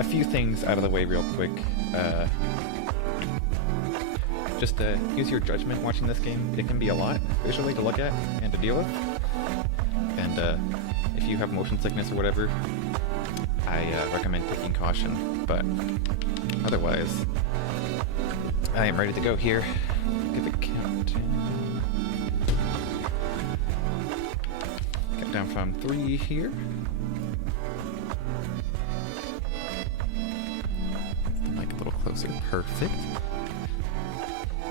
a few things out of the way real quick. Just use your judgment watching this game. It can be a lot visually to look at and to deal with. And if you have motion sickness or whatever, I recommend taking caution. But otherwise, I am ready to go here. Give a count. Count down from 3 here. The mic a little closer. Perfect.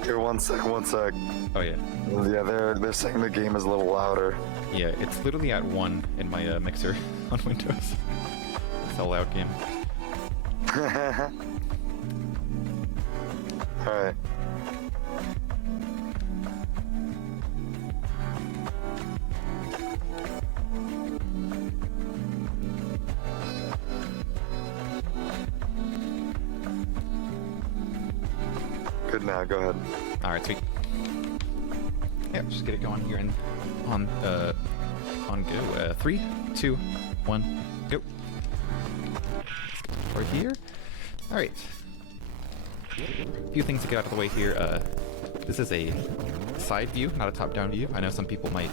Here, one sec. Oh yeah. Yeah, they're saying the game is a little louder. Yeah, it's literally at 1 in my mixer on Windows. It's a loud game. Alright. Good now, go ahead. Alright, sweet. Yeah, just get it going here and on go. 3, 2, 1, go. Right here. Alright. A few things to get out of the way here. This is a side view, not a top-down view. I know some people might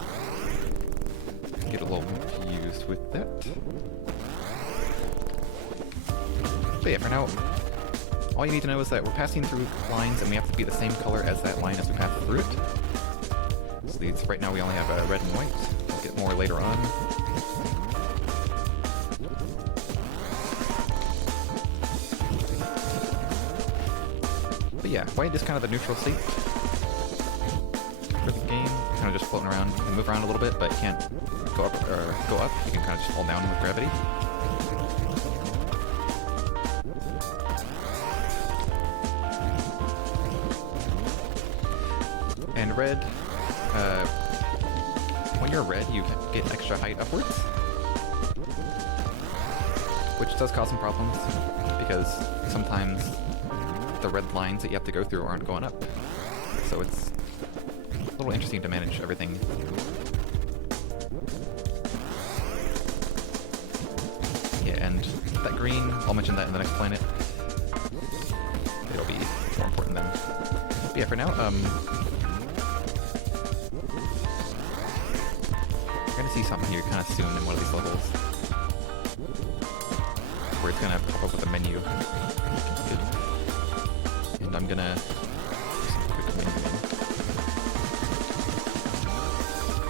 get a little confused with that. But yeah, for now, all you need to know is that we're passing through lines and we have to be the same color as that line as we pass through it. So these, right now we only have red and white. We'll get more later on. But yeah, white is kind of the neutral state for the game. Kind of just floating around. You can move around a little bit, but you can't go up or go up. You can kind of just fall down with gravity. And red, when you're red, you get extra height upwards, which does cause some problems, because sometimes the red lines that you have to go through aren't going up. So it's a little interesting to manage everything. Yeah, and that green, I'll mention that in the next planet. It'll be more important then. But yeah, for now, we're gonna see something here kind of soon in one of these levels, where it's gonna pop up with a menu. And I'm gonna do some quick menu.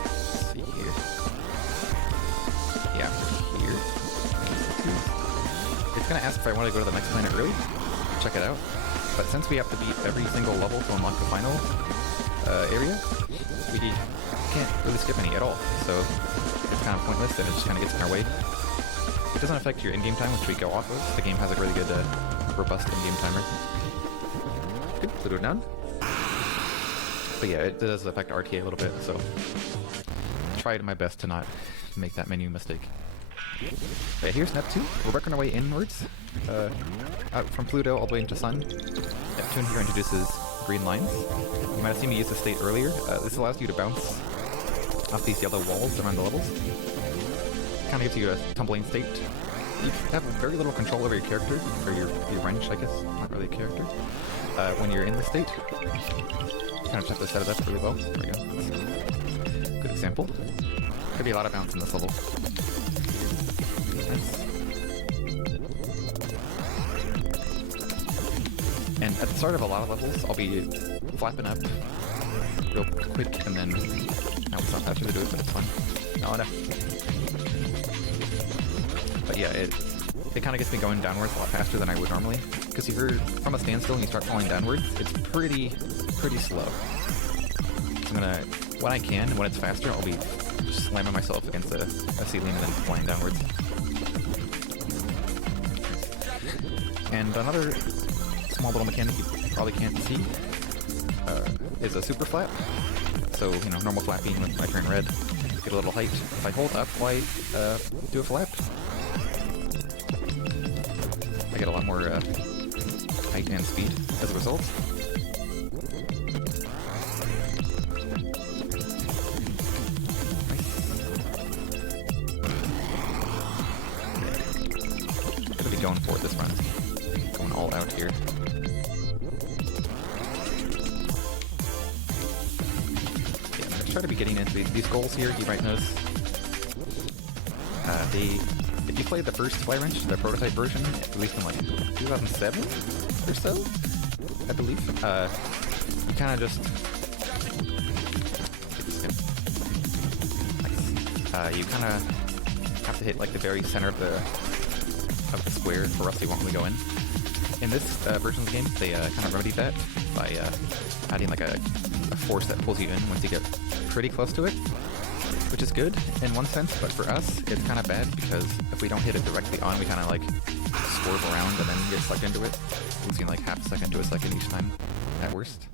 Let's see here. Yeah, here. It's gonna ask if I want to go to the next planet early. Check it out. But since we have to beat every single level to unlock the final area, we can't really skip any at all, so it's kind of pointless and it just kind of gets in our way. It doesn't affect your in-game time, which we go off of. The game has a really good, robust in-game timer. Good, Pluto down. But yeah, it does affect RTA a little bit, so I tried my best to not make that menu mistake. But yeah, here's Neptune. We're working our way inwards, out from Pluto all the way into Sun. Neptune here introduces green lines. You might have seen me use the state earlier. This allows you to bounce off these yellow walls around the levels. Kind of gives you a tumbling state. You have very little control over your character, or your wrench, I guess. Not really a character. When you're in the state, you kind of just have to set it up really well. There we go. Good example. Could be a lot of bounce in this level. Nice. And at the start of a lot of levels, I'll be flapping up real quick, and then it's not that hard to do it, but it's fun. Oh no. But yeah, it kind of gets me going downwards a lot faster than I would normally. Because if you're from a standstill and you start falling downwards, it's pretty slow. I'm gonna, when I can, when it's faster, I'll be just slamming myself against a ceiling and then flying downwards. And another small little mechanic you probably can't see is a super flap. So, you know, normal flapping when I turn red, get a little height. If I hold up while I do a flap, I get a lot more height and speed as a result. going for it this run. Going all out here. Yeah, I'm gonna try to be getting into these goals here. You might notice if you played the first Flywrench, the prototype version, released in like 2007 or so, I believe, you kind of just you kind of have to hit like the very center of the square, or else they won't really go in. In this version of the game, they kind of remedied that by adding like a force that pulls you in once you get pretty close to it, which is good in one sense, but for us, it's kind of bad because if we don't hit it directly on, we kind of like swerve around and then get sucked into it, losing like half a second to a second each time, at worst.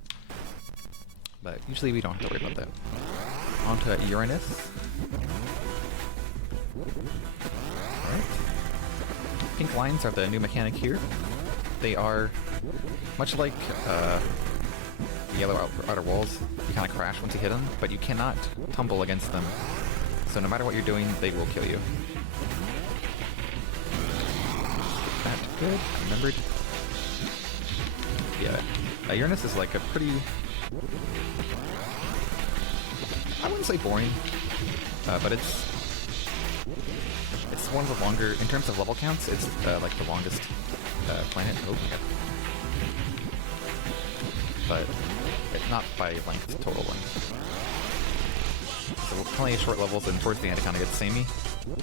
But usually we don't have to worry about that. On to Uranus. Alright. Pink lines are the new mechanic here. They are much like the yellow outer walls. You kind of crash once you hit them, but you cannot tumble against them. So no matter what you're doing, they will kill you. That good. Remembered. Yeah. Uranus is like a pretty... I wouldn't say boring, but it's one of the longer, in terms of level counts, it's like the longest planet. Oh, yeah. But it's not by length, total length. So plenty of short levels, and towards the end it kind of gets samey.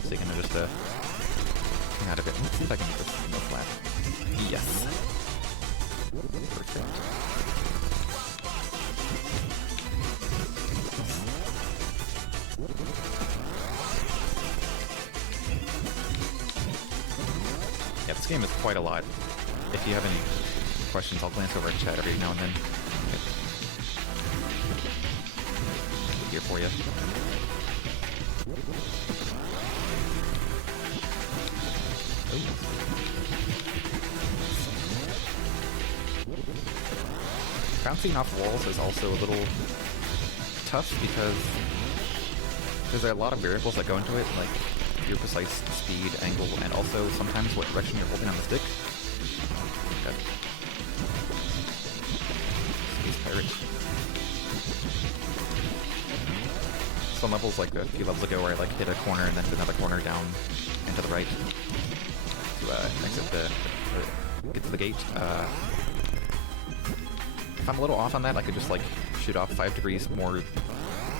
So you can just hang out a bit. Let's see if I can get this no flat. Yes. Perfect. Yeah, this game is quite a lot. If you have any questions, I'll glance over at chat every now and then. Here for you. Bouncing off walls is also a little tough because there's a lot of variables that go into it, like your precise speed, angle, and also sometimes what direction you're holding on the stick. Okay. Space pirate. Some levels, like a few levels ago, where I like hit a corner and then hit another corner down and to the right to exit get to the gate. If I'm a little off on that, I could just like shoot off 5 degrees more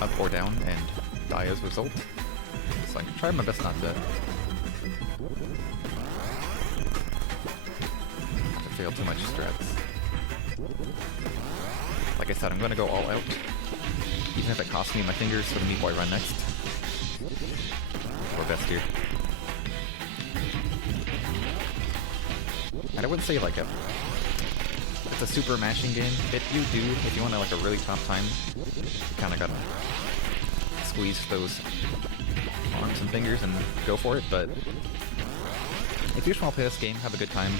up or down and die as a result. So I try my best not to fail too much strats. Like I said, I'm going to go all out, even if it costs me my fingers for the Meat Boy run next. Or best here. And I wouldn't say like it's a super mashing game. If you want to like a really tough time, you kind of gotta squeeze those arms and fingers and go for it. But if you just want to play this game, have a good time,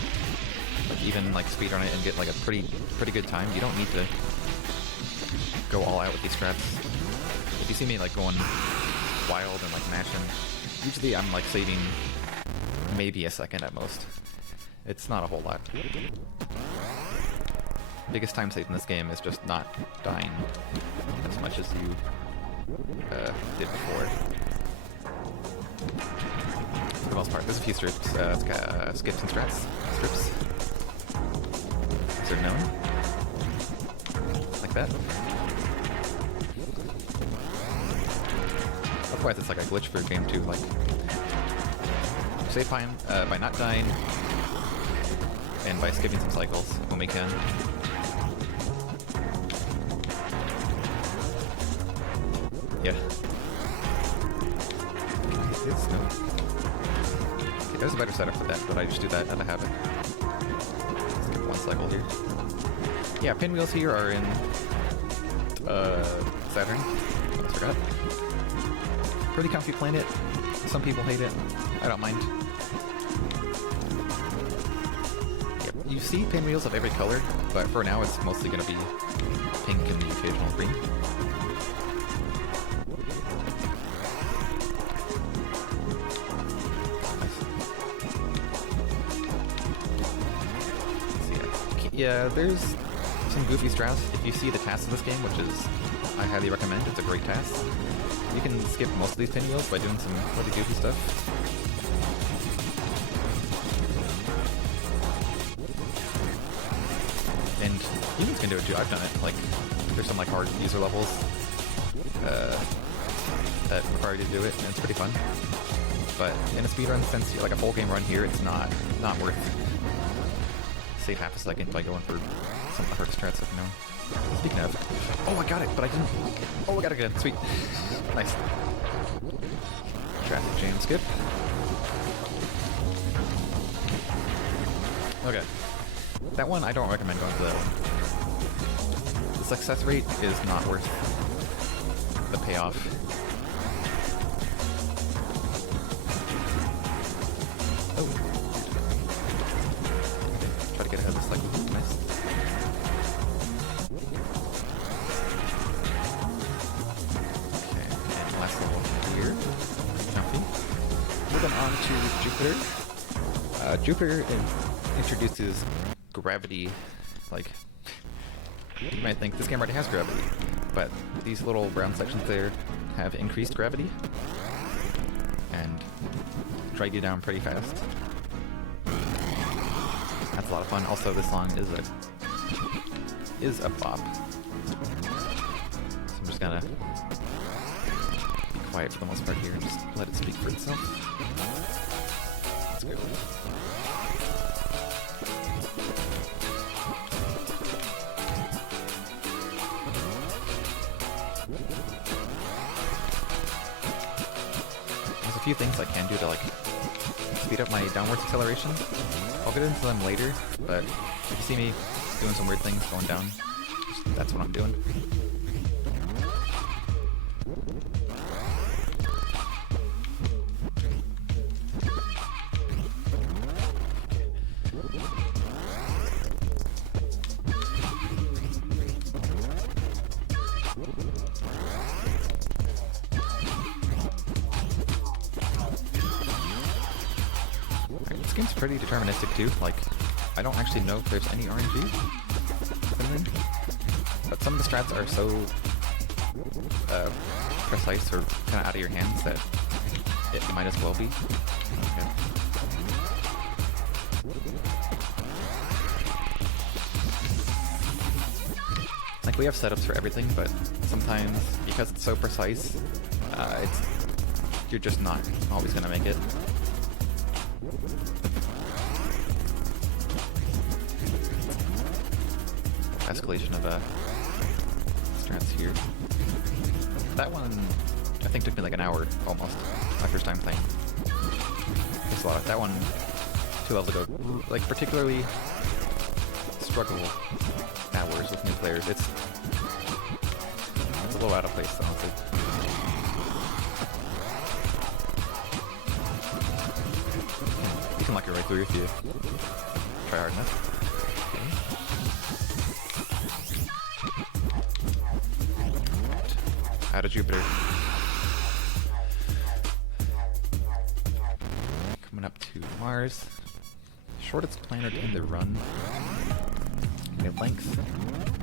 like even like speedrun it and get like a pretty good time, you don't need to go all out with these strats. If you see me like going wild and like mashing, usually I'm like saving maybe a second at most. It's not a whole lot. Biggest time save in this game is just not dying as much as you did before. For the most part, there's a few strips, skips and strips. These are known. Like that. Otherwise it's like a glitch for game 2, like save time by not dying and by skipping some cycles when we can. Yeah. Okay, there's a better setup for that, but I just do that out of habit. Skip one cycle here. Yeah, pinwheels here are in Saturn. Almost forgot. Pretty comfy planet. Some people hate it. I don't mind. Yep. You see pinwheels of every color, but for now it's mostly going to be pink and the occasional green. Yeah, there's some goofy strats. If you see the tasks of this game, which is, I highly recommend, it's a great task. You can skip most of these pinwheels by doing some really goofy stuff. And humans can do it too, I've done it. Like, there's some like hard user levels that require you to do it, and it's pretty fun. But in a speedrun sense, like a full game run here, it's not worth save half a second by going for some of the hardest strats I've known. Speaking of, oh I got it, but I didn't. Oh I got it again, sweet. Nice. Traffic jam skip. Okay. That one I don't recommend going for though. The success rate is not worth the payoff. Oh. Try to get ahead of this like nice. Okay, and last level here. Jumping. Moving on to Jupiter. Jupiter introduces gravity, like, you might think this game already has gravity, but these little brown sections there have increased gravity and drag you down pretty fast. That's a lot of fun. Also, this song is a bop. So I'm just gonna be quiet for the most part here and just let it speak for itself. Let's go. There's a few things I can do to like speed up my downwards acceleration. I'll get into them later, but if you see me doing some weird things going down, that's what I'm doing. This game's pretty deterministic too, like, I don't actually know if there's any RNG in there, but some of the strats are so precise or kind of out of your hands that it might as well be. Okay. Like, we have setups for everything, but sometimes, because it's so precise, you're just not always gonna make it. Escalation of strats here. That one, I think, took me like an hour almost, my first time playing. It's a lot. That one, 2 levels ago, like particularly struggle hours with new players. It's a little out of place, honestly. You can lock your way through if you try hard enough. Out of Jupiter. Coming up to Mars. Shortest planet in the run. By length.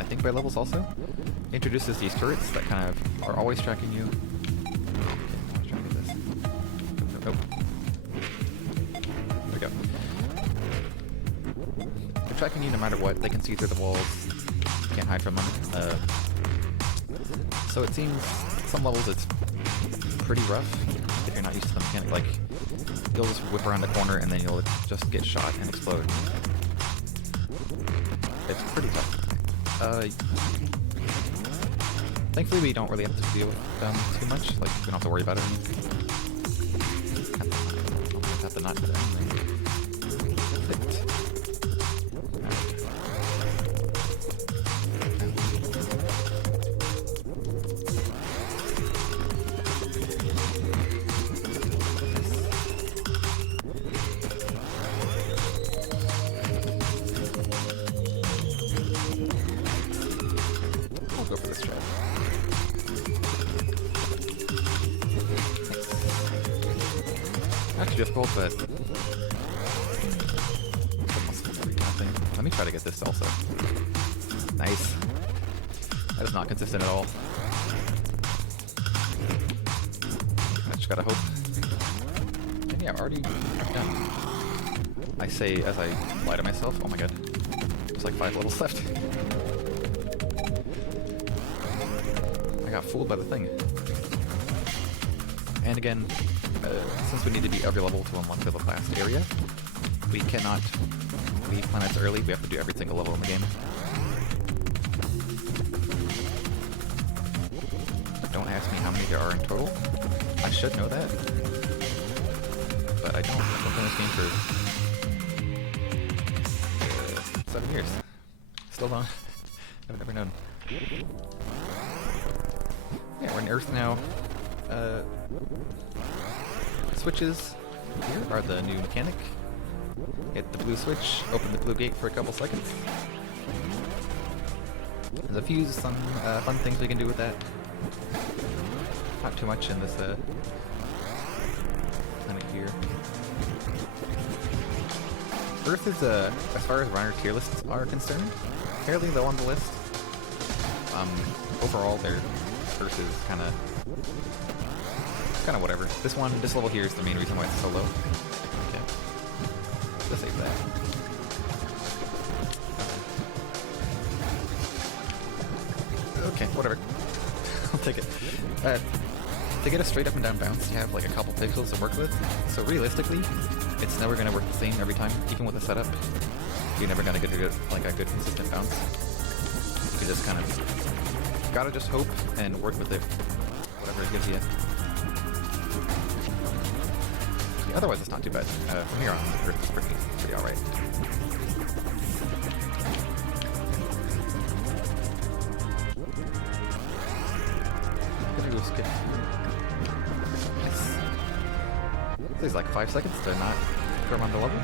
I think by levels also. Introduces these turrets that kind of are always tracking you. Okay, let's try to get this. Nope. There we go. They're tracking you no matter what. They can see through the walls. You can't hide from them. So it seems some levels it's pretty rough if you're not used to the mechanic. Like, you'll just whip around the corner and then you'll just get shot and explode. It's pretty tough. Thankfully we don't really have to deal with them too much. Like, we don't have to worry about it. Have to not do anything. Go for this strat. Not too difficult, but almost every kind of thing. Let me try to get this also. Nice. That is not consistent at all. I just gotta hope. And yeah, already done. I say as I lie to myself. Oh my god. There's like 5 levels left. I got fooled by the thing. And again, since we need to beat every level to unlock the last area, we cannot leave planets early. We have to do every single level in the game. Don't ask me how many there are in total. I should know that, but I don't. I've been playing this game for 7 years. Still don't. I've never known. Yeah, we're in Earth now. Switches here are the new mechanic. Hit the blue switch, open the blue gate for a couple seconds. There's a few fun things we can do with that. Not too much in this planet here. Earth is, as far as runner tier lists are concerned, fairly low on the list. Overall, Earth is kind of whatever. This level here is the main reason why it's so low. Okay, let's save that. Okay, whatever. I'll take it. To get a straight up and down bounce, you have like a couple pixels to work with. So realistically, it's never gonna work the same every time. Even with the setup, you're never gonna get like a good consistent bounce. You just kind of gotta just hope and work with it, whatever it gives you. Yeah, otherwise, it's not too bad. From here on, Earth is pretty alright. Gonna go skip. Yes. There's like 5 seconds to not go around the level.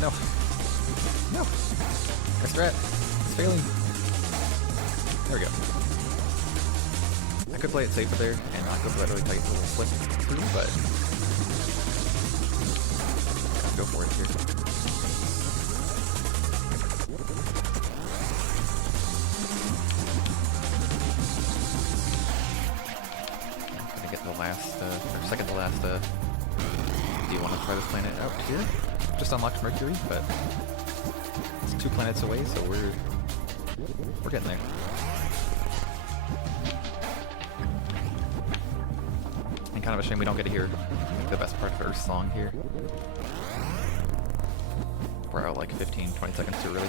No. No! Our strat is failing. There we go. I could play it safer there and not go for that really tight little slip through, but let's go for it here. I'm gonna get the last, or second to last, do you want to try this planet out here? Just unlocked Mercury, but it's 2 planets away, so we're getting there. And kind of a shame we don't get to hear the best part of Earth's song here. We're out like 15-20 seconds too early.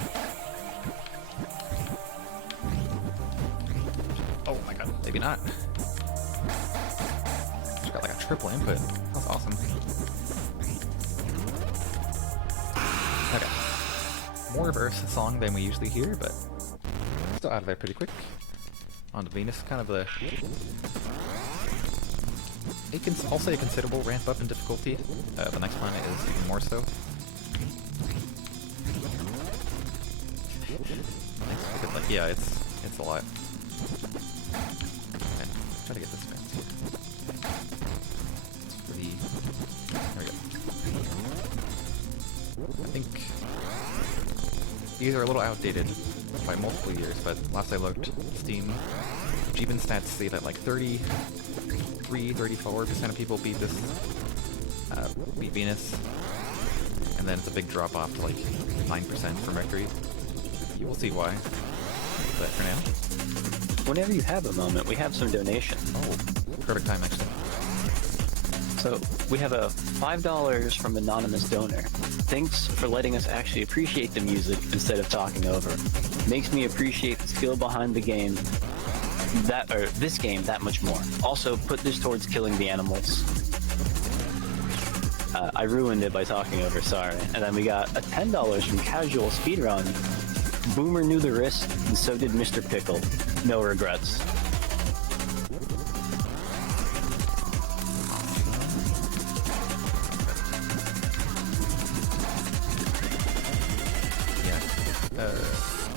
Oh my god, maybe not. Just got like a triple input. That's awesome. Okay. More of Earth's song than we usually hear, but still out of there pretty quick. On to Venus, kind of I'll say a considerable ramp up in difficulty. The next planet is even more so. Like, yeah, it's a lot. Okay, try to get this fancy. It's pretty. There we go. I think these are a little outdated by multiple years, but last I looked, Steam even stats say that like 34% of people beat Venus, and then it's a big drop off to like 9% for Mercury. You will see why. But for now, whenever you have a moment, we have some donations. Oh, perfect time actually. So we have a $5 from anonymous donor. Thanks for letting us actually appreciate the music instead of talking over. Makes me appreciate the skill behind the game, this game that much more. Also, put this towards killing the animals. I ruined it by talking over, sorry. And then we got a $10 from Casual Speedrun. Boomer knew the risk, and so did Mr. Pickle. No regrets.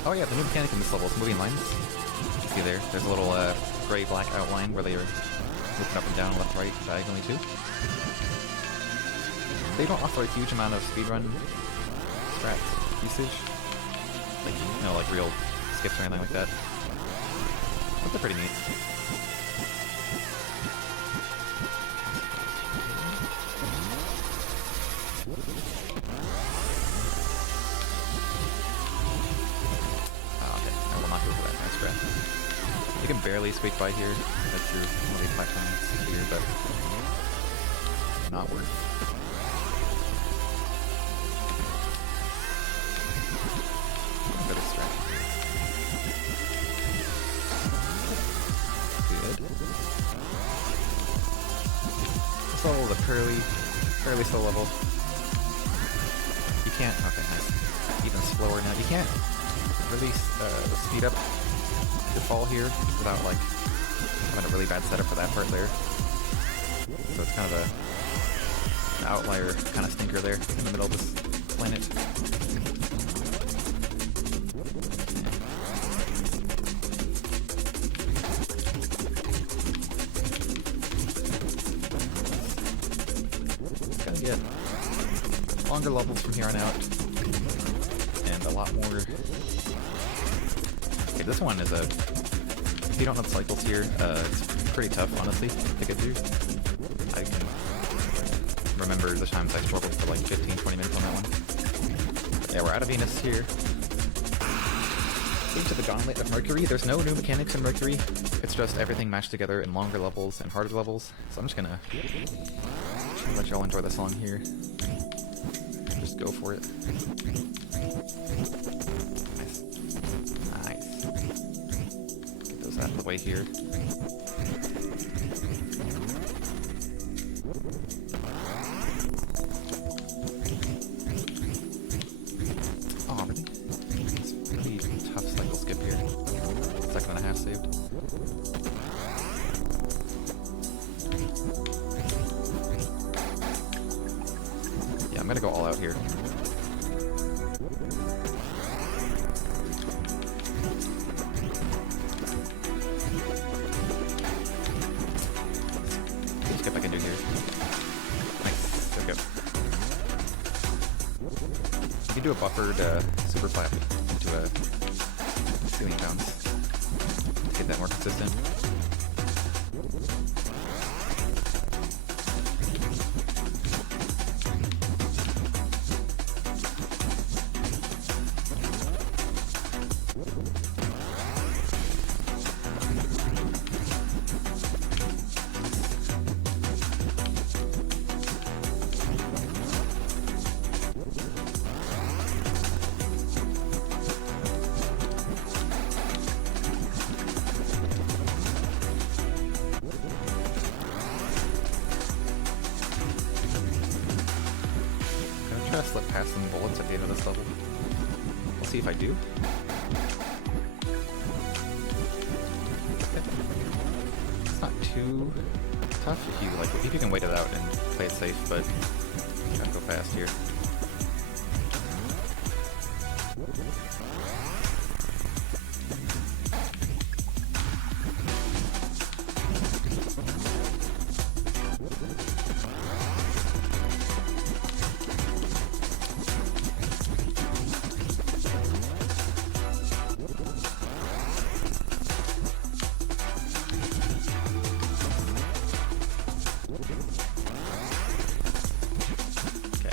Oh yeah, the new mechanic in this level is moving lines. See there's a little gray-black outline where they are moving up and down, left, right, diagonally too. They don't offer a huge amount of speedrun strat usage, like, you know, like real skips or anything like that. But they're pretty neat. Oh, okay, I will not go for that nice strat. You can barely squeak by here. That's your one of these platforms here, but not worth. Go this strat. Good. This level is a fairly slow level. You can't. Okay, nice. Even slower now. You can't really speed up your fall here without like having a really bad setup for that part there. So it's kind of an outlier kind of stinker there in the middle of this planet. Gonna get longer levels from here on out and a lot more. Okay, this one is if you don't know the cycles here, it's pretty tough, honestly, to get through. I can remember the times I struggled for like 15-20 minutes on that one. But yeah, we're out of Venus here. Into the Gauntlet of Mercury. There's no new mechanics in Mercury. It's just everything mashed together in longer levels and harder levels. So I'm just gonna let y'all enjoy the song here. Just go for it. Nice. Get those out of the way here. Oh, really? It's a pretty tough cycle skip here. Second and a half saved. Yeah, I'm gonna go all out here. Skip I can do here. Nice. There we go. You can do a buffered super flap into a ceiling bounce. Get that more consistent. Slip past some bullets at the end of this level. We'll see if I do. It's not too tough if you can wait it out and play it safe, but you gotta go fast here.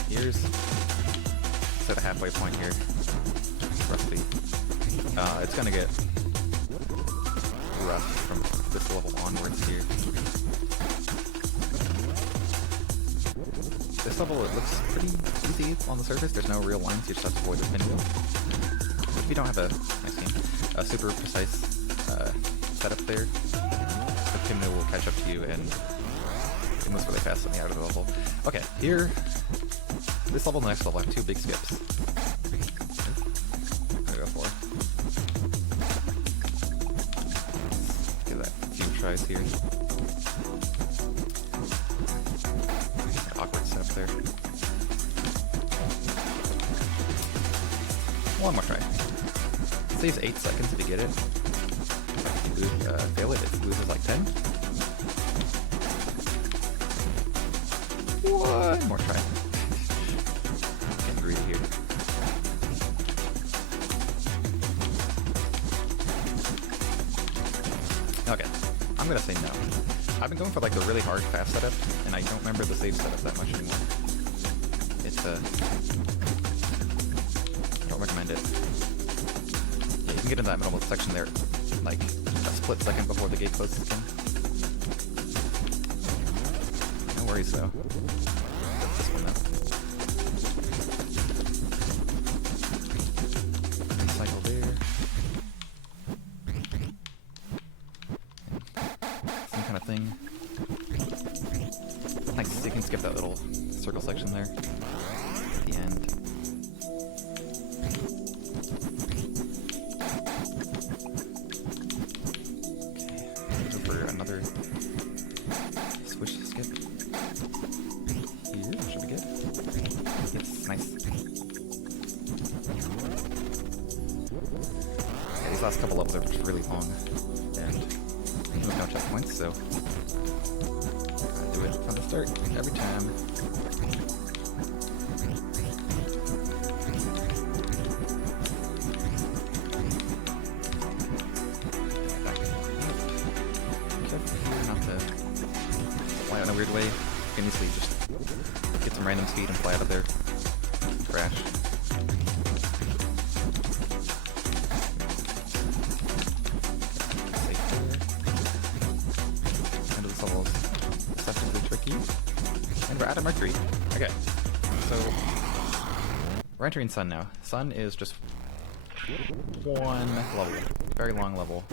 Here's the halfway point here, roughly. It's gonna get rough from this level onwards here. This level, it looks pretty easy on the surface. There's no real lines, you just have to avoid the pinwheel. If you don't have a super precise setup there, the pinwheel will catch up to you and it moves really fast on the out of the level. Okay, here. This level and the next level, I have two big skips. I'm gonna go for it. Give that a few tries here. Awkward setup there. One more try. It saves 8 seconds if you get it. fail it, it loses like 10. One more try. Getting greedy here. Okay, I'm gonna say no. I've been going for like the really hard fast setup, and I don't remember the save setup that much anymore. It's I don't recommend it. Yeah, you can get in that middle section there, like a split second before the gate closes again. No worries though. This one though. Cycle there. Some kind of thing. Nice, you can skip that little circle section there at the end. Okay, go for another switch skip. Here, should be good. Yes, nice. Yeah, these last couple levels are just really long, and with no checkpoints, so gotta do it from the start every time. Careful here not to fly out in a weird way. You can easily just get some random speed and fly out of there. Crash. Safe there. End of this level is deceptively tricky. And we're out of Mercury. Okay. So we're entering Sun now. Sun is just one level. Very long level.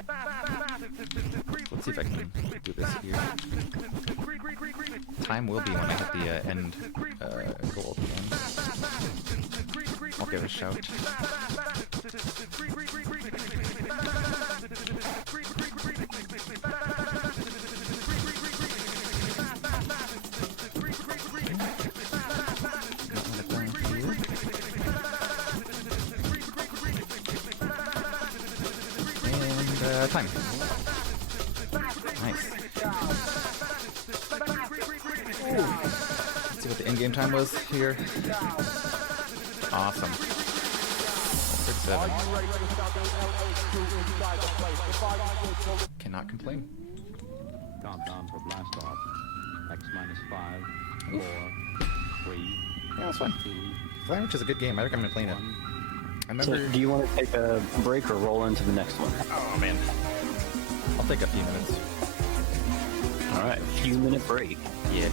Let's see if I can do this here. Time will be when I hit the end goal at the end. I'll give it a shout. And time. Nice. Let's see what the in-game time was here. Awesome. 6-7. Cannot complain. Countdown for blast off. X -5, 4, 3. Yeah, that's fun. 2, Flywrench is a good game. I recommend playing it. I So, remember. do you want to take a break or roll into the next one? Oh man. I'll take a few minutes. All right, few minute break. Yeah.